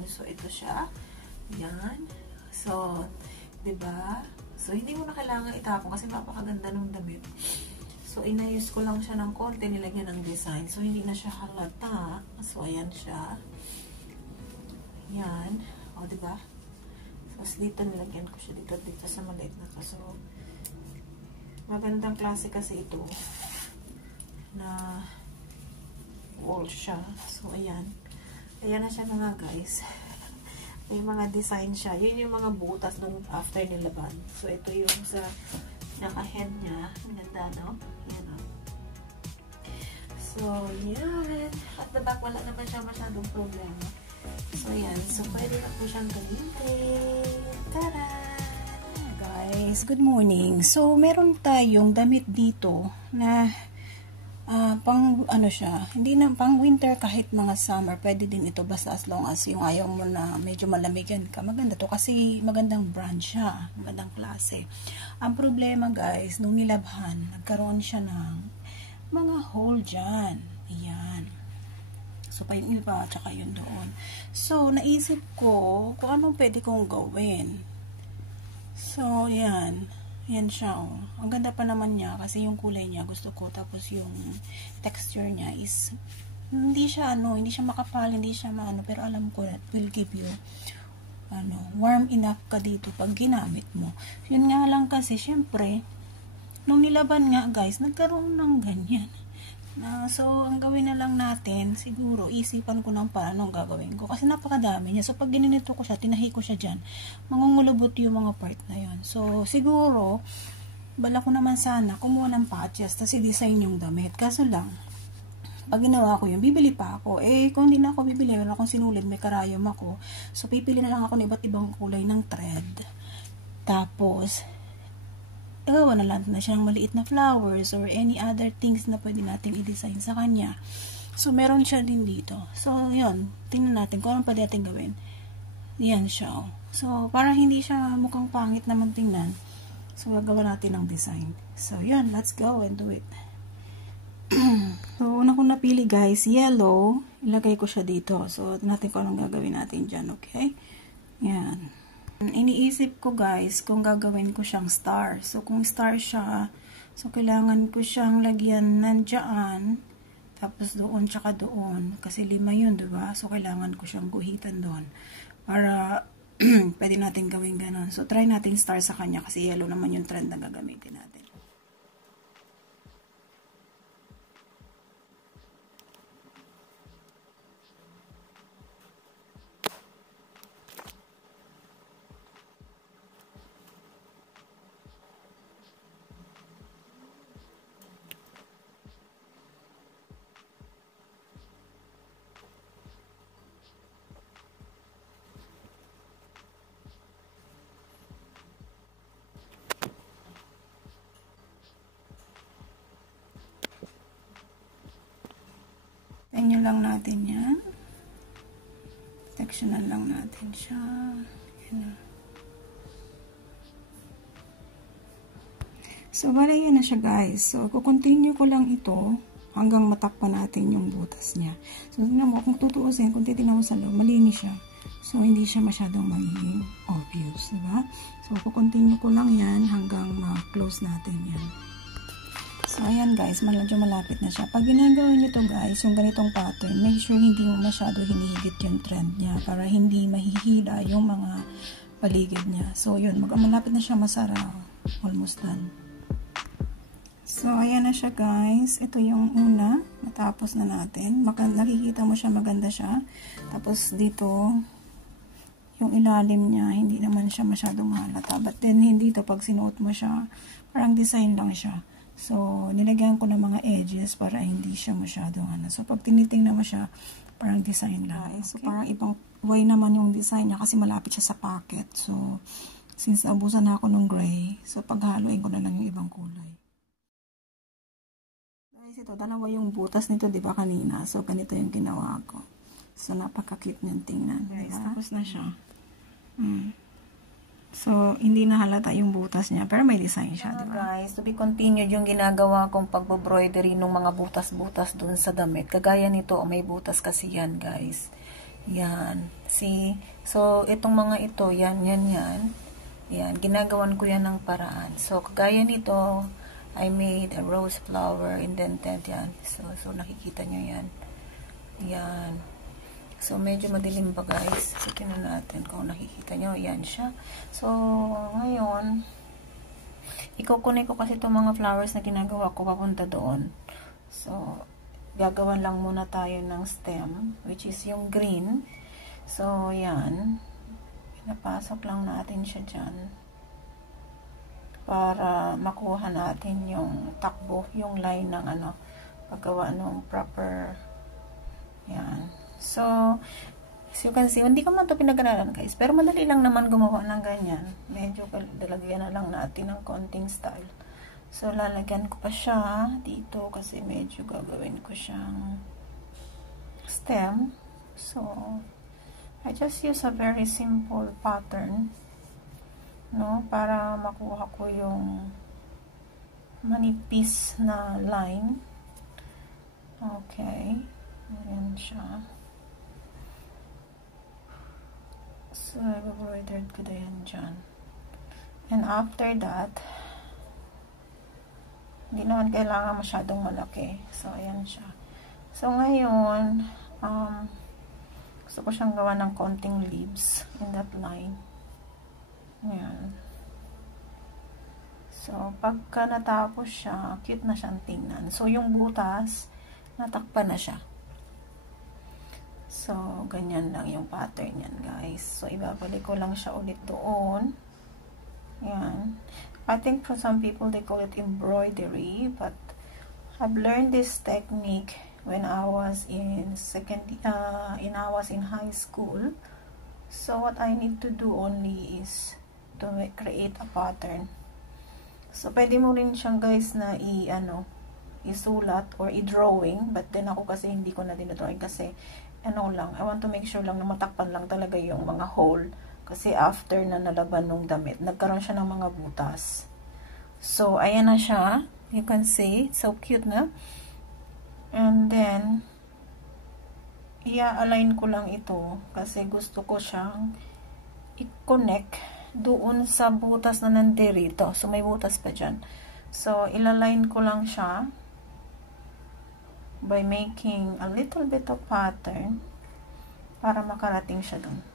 yun. So, ito siya. Yan. So, diba? So, hindi mo na kailangan itapon kasi mapakaganda ng damit. So, inayos ko lang siya ng konti, nilagyan ng design. So, hindi na siya halata. So, ayan siya. Yan. O, diba? So, dito nilagyan ko siya dito sa maliit na to. So, magandang klase kasi ito na wall siya. So, ayan. Ayan na siya mga guys. May mga design siya. Yun yung mga butas nung after nilaban. So, ito yung sa naka-head niya. Ang ganda, no? Ayan, no? So, yan. At the back, wala naman siya masyadong problema. So, yan. So, pwede na po siyang gamitin. Tada! Guys, good morning. So, meron tayong damit dito na pang ano siya, hindi na pang winter kahit mga summer, pwede din ito basta as long as yung ayaw mo na medyo malamigan ka. Maganda to kasi magandang brand siya, magandang klase. Ang problema guys, nung nilabhan, nagkaroon siya ng mga hole dyan. Ayan. So, pa yung iba, tsaka yun doon. So, naisip ko kung anong pwede kong gawin. So, yan. Yan siya, oh. Ang ganda pa naman niya kasi yung kulay niya gusto ko. Tapos yung texture niya is hindi siya hindi siya makapal, hindi siya maano, pero alam ko that will give you warm enough ka dito pag ginamit mo. Yun nga lang kasi syempre nung nilaban nga guys, nagkaroon ng ganyan. So, ang gawin na lang natin, siguro, isipan ko ng paano gagawin ko. Kasi napakadami niya. So, pag gininito ko siya, tinahi ko siya dyan, mangungulubot yung mga part na yun. So, siguro, bala ko naman sana, kumuha ng patches, tapos i-design yung damit. Kaso lang, pag ginawa ko yun, bibili pa ako. Kung hindi na ako bibili, wala akong sinulid, may karayom ako. So, pipili na lang ako ng iba't ibang kulay ng thread. Tapos, gawa na lang na siya ng maliit na flowers or any other things na pwede natin i-design sa kanya. So, meron siya din dito. So, yun. Tingnan natin kung ano pwede natin gawin. Yan siya. So, para hindi siya mukhang pangit naman tingnan. So, gagawa natin ng design. So, yun. Let's go and do it. So, una kong napili guys, yellow. Ilagay ko siya dito. So, natin kung anong gagawin natin dyan. Okay? Yan. Iniisip ko guys kung gagawin ko siyang star. So kung star siya, so kailangan ko siyang lagyan nandiyan, tapos doon tsaka doon. Kasi 5 yun, diba? So kailangan ko siyang guhitan doon. Para pwede natin gawin ganon. So try natin star sa kanya kasi yellow naman yung trend na gagamitin natin. Ganyan lang natin yan. Sectional lang natin siya. Yan. So, bala yan na siya guys. So, kukontinue ko lang ito hanggang matakpan natin yung butas niya. So, tingnan mo, kung tutuusin, kung titignan mo sa loob, malinis siya. So, hindi siya masyadong magiging obvious. Diba? So, kukontinue ko lang yan hanggang ma-close natin yan. So, ayan guys, medyo malapit na siya. Pag ginagawa nyo to guys, yung ganitong pattern, make sure hindi mo masyado hinihigit yung trend niya para hindi mahihila yung mga paligid niya. So, yun, malapit na siya masara. Almost done. So, ayan na siya guys. Ito yung una. Natapos na natin. Nakikita mo siya, maganda siya. Tapos dito, yung ilalim niya, hindi naman siya masyadong halata. But then, hindi to pag sinuot mo siya, parang design lang siya. So, nilagyan ko ng mga edges para hindi siya masyadong So, pag tinitingnan mo siya, parang design lang. Okay. So, parang ibang way naman yung design niya kasi malapit siya sa pocket. So, since naubusan na ako ng gray, so paghaluin ko na lang yung ibang kulay. Guys, ito, dalawa yung butas nito, di ba kanina? So, ganito yung ginawa ko. So, napaka-cute niyang tingnan. Guys, tapos na siya. So, hindi na halata yung butas niya. Pero may design siya, diba? Guys, to be continued yung ginagawa kong pag-broidery ng mga butas-butas dun sa damit. Kagaya nito, may butas kasi yan, guys. Yan. See? So, itong mga ito, yan. Yan. Ginagawan ko yan ng paraan. So, kagaya nito, I made a rose flower indented yan. So nakikita nyo yan. Yan. So, medyo madilim pa guys. So, tingnan natin kung nakikita nyo. Yan siya. So, ngayon, ikukunin ko kasi itong mga flowers na ginagawa ko papunta doon. So, gagawan lang muna tayo ng stem, which is yung green. So, yan. Pinapasok lang natin siya dyan. Para makuha natin yung takbo, yung line ng paggawa ng proper. Yan. So, as you can see, hindi ko man ito pinag-aralan guys. Pero madali lang naman gumawa ng ganyan. Medyo lalagyan na lang natin ng konting style. So, lalagyan ko pa siya dito kasi medyo gagawin ko siyang stem. So, I just use a very simple pattern, no, para makuha ko yung manipis na line. Okay. Ayan siya. So, embroidered ko na yan dyan. And after that, hindi naman kailangan masyadong malaki. So, ayan siya. So, ngayon, gusto ko siyang gawa ng konting leaves in that line. Ayan. So, pagka natapos siya, cute na siyang tingnan. So, yung butas, natakpan na siya. So, ganyan lang yung pattern yan, guys. So, ibabalik ko lang siya ulit doon. Ayan. I think for some people they call it embroidery, but I've learned this technique when I was in high school. So what I need to do only is to create a pattern. So pwede mo rin siyang guys na isulat or i-drawing, but then ako kasi hindi ko na dinodrawing kasi I want to make sure lang na matakpan lang talaga yung mga hole. Kasi after na nalaban nung damit, nagkaroon siya ng mga butas. So, ayan na siya. You can see, so cute na. And then, i-align ko lang ito kasi gusto ko siyang i-connect doon sa butas na nandirito. So, may butas pa dyan. So, ilalign ko lang siya by making a little bit of pattern para makarating siya doon.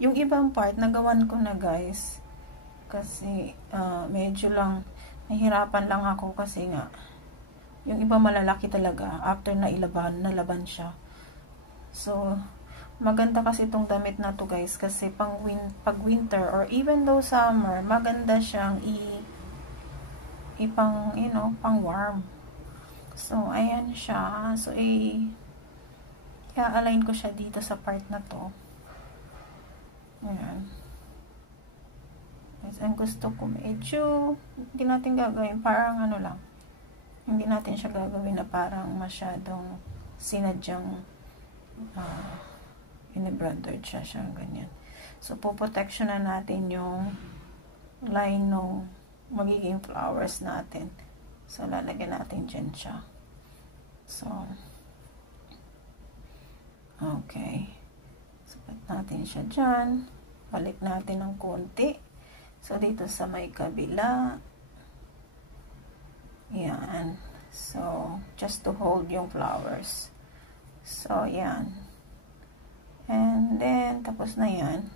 Yung ibang part, nagawan ko na guys. Kasi, medyo lang, nahirapan lang ako kasi nga, yung iba malalaki talaga, after na nalaban siya. So, maganda kasi itong damit na to guys, kasi pag winter, or even though summer, maganda siyang pang warm. So, ayan siya. So, i-align ko siya dito sa part na to. Ayan. Ang gusto ko medyo hindi natin gagawin parang lang. Hindi natin siya gagawin na parang masyadong sinadyang in-embroidered siya ganyan. So, po-protection na natin yung line ng magiging flowers natin. So, lalagyan natin dyan siya. So, okay. Sapat natin siya dyan. Balik natin ng konti. So, dito sa may kabila. Yan. So, just to hold yung flowers. So, yan. And then, tapos na yan.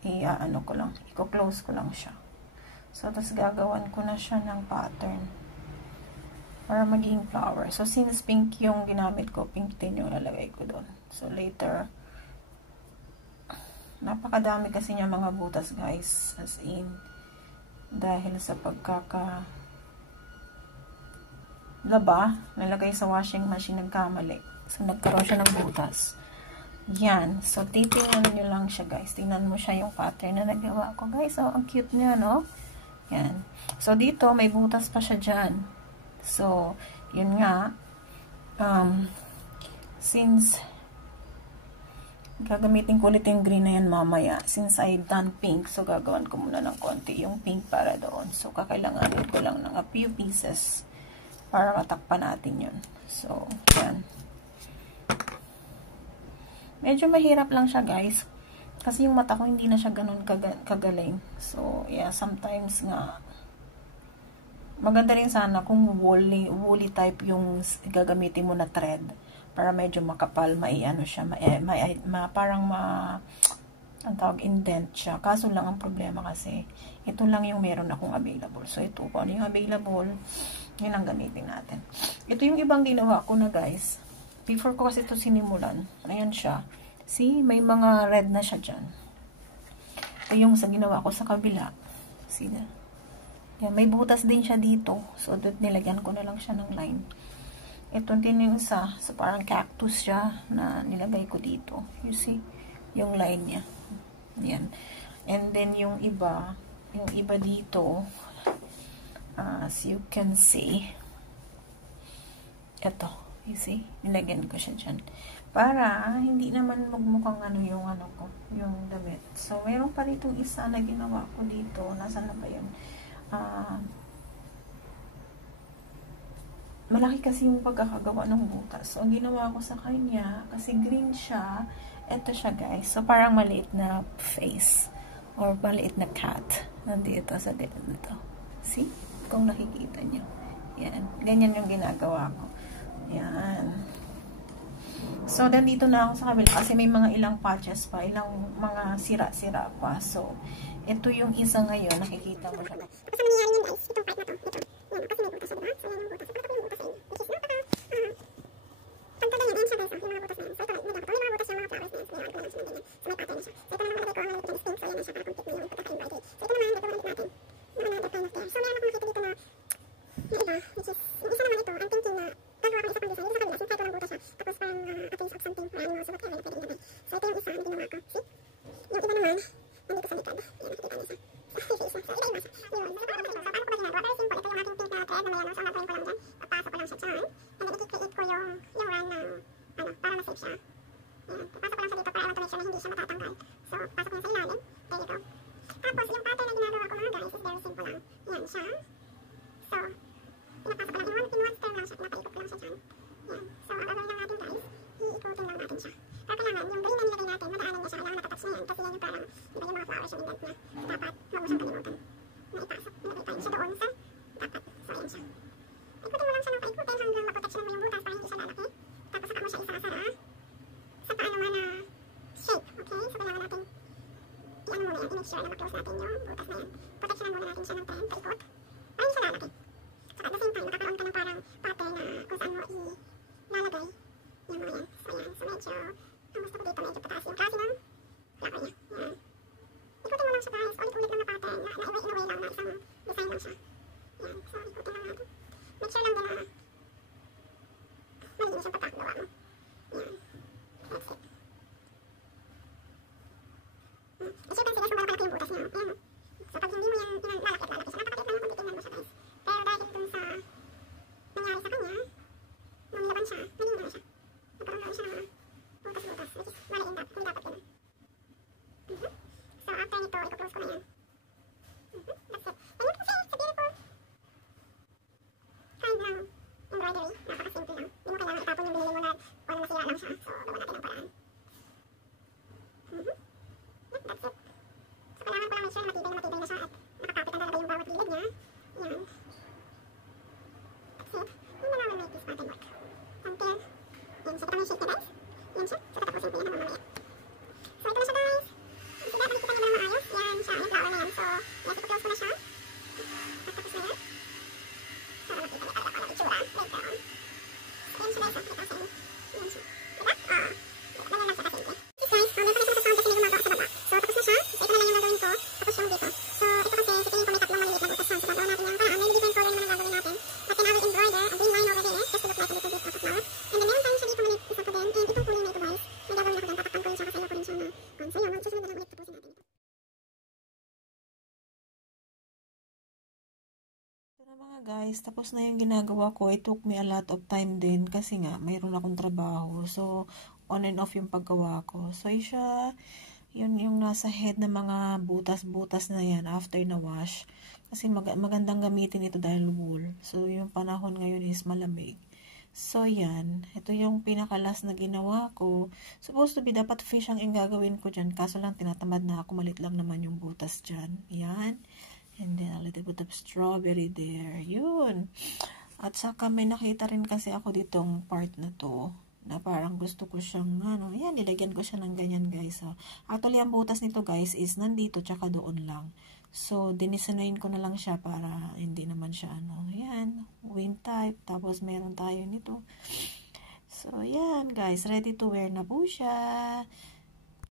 I-close ko lang siya. So, tapos gagawan ko na siya ng pattern. Para maging flower. So, since pink yung ginamit ko, pink din yung lalagay ko doon. So, later, napakadami kasi niya mga butas guys, as in dahil sa laba, nalagay sa washing machine, nagkamali, so nagkaroon siya ng butas. Yan, so titingnan nyo lang siya guys, tingnan mo siya yung pattern na nagawa ko guys. So ang cute niya, no? Yan, so dito may butas pa siya dyan. So yun nga, since gagamitin ko ulit yung green na yan mamaya. Since I've done pink, so gagawan ko muna ng konti yung pink para doon. So, kakailanganin ko lang ng a few pieces para matakpan natin yun. So, yan. Medyo mahirap lang siya, guys. Kasi yung mata ko hindi na siya ganun kagaling. So, yeah, sometimes nga maganda rin sana kung woolly type yung gagamitin mo na thread para medyo makapal, ano siya, parang ang tawag, indent siya. Kaso lang ang problema kasi ito lang yung meron akong available. So, ito kung ano yung available, yun ang gamitin natin. Ito yung ibang ginawa ko na, guys. Before ko kasi ito sinimulan. Ayan siya. See, may mga red na siya dyan. Ito yung sa ginawa ko sa kabila. See na? Yan, may butas din siya dito. So, doon nilagyan ko na lang siya ng line. Ito din yung isa. So, parang cactus siya na nilagay ko dito. You see? Yung line niya. Yan. And then, yung iba dito, as you can see, ito. You see? Nilagyan ko siya dyan. Para, hindi naman magmukhang yung damit. So, meron pa ditong isa na ginawa ko dito. Nasaan na ba yun? Malaki kasi yung pagkakagawa ng butas. So, ang ginawa ko sa kanya, kasi green siya, eto siya, guys. So, parang maliit na face or maliit na cat nandito sa dito. See? Kung nakikita nyo. Yan. Ganyan yung ginagawa ko. Yan. So, nandito na ako sa kabila kasi may mga ilang patches pa, ilang mga sira-sira pa. So, ito yung isa ngayon, nakikita mo siya. Kasi nangyayari yun, guys, itong part na to, ito. Yan, kasi may butas siya, diba? So, yan yung butas. Ito yung butas na yun, which is pag kaganyan, ayan siya, guys, yung mga butas na yun. So, ito, may mga butas yung mga flowers na yun. So, nilagay ko na siya ng ganyan. So, may pattern na siya. So, ito naman nilagay ko, nilagay ko ng stamp. So, yan na siya, para complete na yung pagkaka-embroidery. So, ito naman, gagawin natin. Another kind of there. So, meron akong makita dito na iba, which is, yung isa naman ito, I'm thinking na gagawa ko isa pang design. Dito sa kabila, since kahit walang butas siya. Tapos, parang a piece of something for animals. So, whatever na pwede ilagay. So, ito yung isa na ginawa ko. See? Yung iba naman, nandito sa likod. Yan, nakikita niyo siya. So, iba-iba siya. Yun. So, paano ko ba ginagawa? Very simple. Ito yung ating pink na thread na may ano. So, ang gagawin ko lang dyan. Papasok ko lang siya dyan. And then, i-create ko yung run ng, para ma-save siya. Yan. Papasok ko lang siya dito para I want to make sure na hindi siya matatanggal. So, pasok ko sa ilalim. There you go. Tapos, yung pattern na ginagawa ko mga guys is very simple lang. Yan siya. So, pinapasok ko lang. In one stir lang siya. Pinapaikot ko lang siya dyan. Yan. So, ang gagawin lang natin guys, iikutin lang natin siya. Pero kailangan, yung green na nilagay natin, madaanan niya siya. Kailangan natatouch niya yan. Kasi yan yung parang, diba yung mga flowers yung indent na. Dapat, huwag mo siyang kalimutan. Na ipasok. Nilagay tayo siya doon sa dapat. So, ayan siya. Ikutin mo lang siya ng paikutin hanggang maproteksyonan mo yung butas para hindi siya lalaki. Tapos, saka mo siya isasara sa paano man na shape. Okay? So, kailangan natin i-ano muna yan. I-make sure na ma-close natin yung butas na yan. Proteksyonan muna natin siya ng trend, paikot. Para hindi siya lalaki. So, at the same time, nakakaroon ka ng parang pattern na kung saan mo ilalagay yung mga yan. So, yan. So, medyo, ang gusto ko dito, medyo pataas yung klase ng flower niya. Yan. Ikutin mo lang siya guys. Ulit-ulit lang na pattern na in a way lang na isang design lang siya. Yan. So, ikutin lang natin. Make sure lang din na malinis yung pagkakagawa mo. Yan. That's it. As you can see guys, kung malaki yung butas niya. Ayan. So, pag hindi mo yan lalaki siya. Napakaliit lang kung titignan mo siya guys. Pero dahil dun sa nangyari sa kanya, nung nilaban siya, naging na siya. Nagkaroon siya ng mga butas-butas, which is mali hindi dapat ganun. So, after nito, i-close ko na yan. That's it. And you can see, it's a beautiful kind ng embroidery. Napaka-simple lang. Hindi mo kailangan itapon yung binili mo na walang masira lang siya. So, gawa natin ang paraan. Yep, that's it. So, kailangan ko lang make sure na matibay na siya at nakakapit na talaga yung bawat gilid niya. Yan. That's it. Yun na naman make this pattern work. Until, yan siya. Kita mo yung shape niya guys. Yan siya. So, tatapusin ko yan naman mamaya. So, ito na siya guys. So, dapat nakikita niyo na maayos. Yan siya. Yung flower na yan. So, yes, i-close ko na siya. Tapos na yan. So, makikita niyo talaga kung ano itsura later on. So, yan siya guys. Nakikita ko sa inyo. Yan siya. Diba? Ganyan lang siya kasimple. This guys, meron pa na siya sa sound kasi may gumagawa sa baba. So, tapos na siya. So, ito na lang yung gagawin ko. Tapos yung dito. So, ito kasi, sa tingin ko may tatlong maliliit na butas yan. So, gagawin natin yung paraan. May different color naman ang gagawin natin. But then I will embroider a green line over there just to look like a little bit of a flower. And then meron tayong siya dito maliit isa pa din. And itong kulay na ito guys, may gagawin ako dyan. Tatakpan ko rin siya kasi ayoko rin siya na. So, yun. Susunod na lang ulit. Tapusin natin ito. Pero mga guys, tapos na yung ginagawa ko. It took me a lot of time din kasi nga, mayroon akong trabaho. So, on and off yung paggawa ko. So, siya, yun yung nasa head ng mga butas-butas na yan after na wash. Kasi magandang gamitin ito dahil wool. So, yung panahon ngayon is malamig. So, yan. Ito yung pinakalas na ginawa ko. Supposed to be, dapat fish ang gagawin ko dyan. Kaso lang, tinatamad na ako. Malit lang naman yung butas dyan. Yan. And then, a little bit of strawberry there. Yun. At saka, may nakita rin kasi ako ditong part na to. Na parang gusto ko siyang, ano, yan, nilagyan ko siya ng ganyan, guys. So, actually, ang butas nito, guys, is nandito, tsaka doon lang. So, dinisanayin ko na lang siya para hindi naman siya, ano, yan, wind type. Tapos, meron tayo nito. So, yan, guys, ready to wear na po siya.